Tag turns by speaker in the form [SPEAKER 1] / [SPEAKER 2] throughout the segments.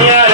[SPEAKER 1] Yeah.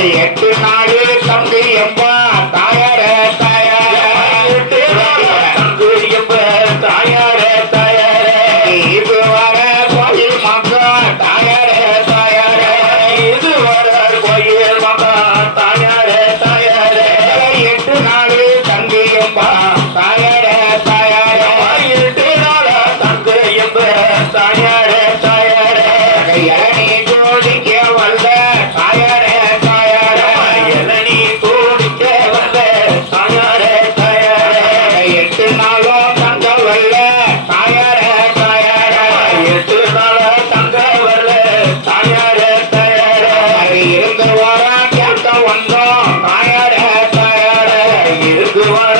[SPEAKER 1] Maniac you goodbye.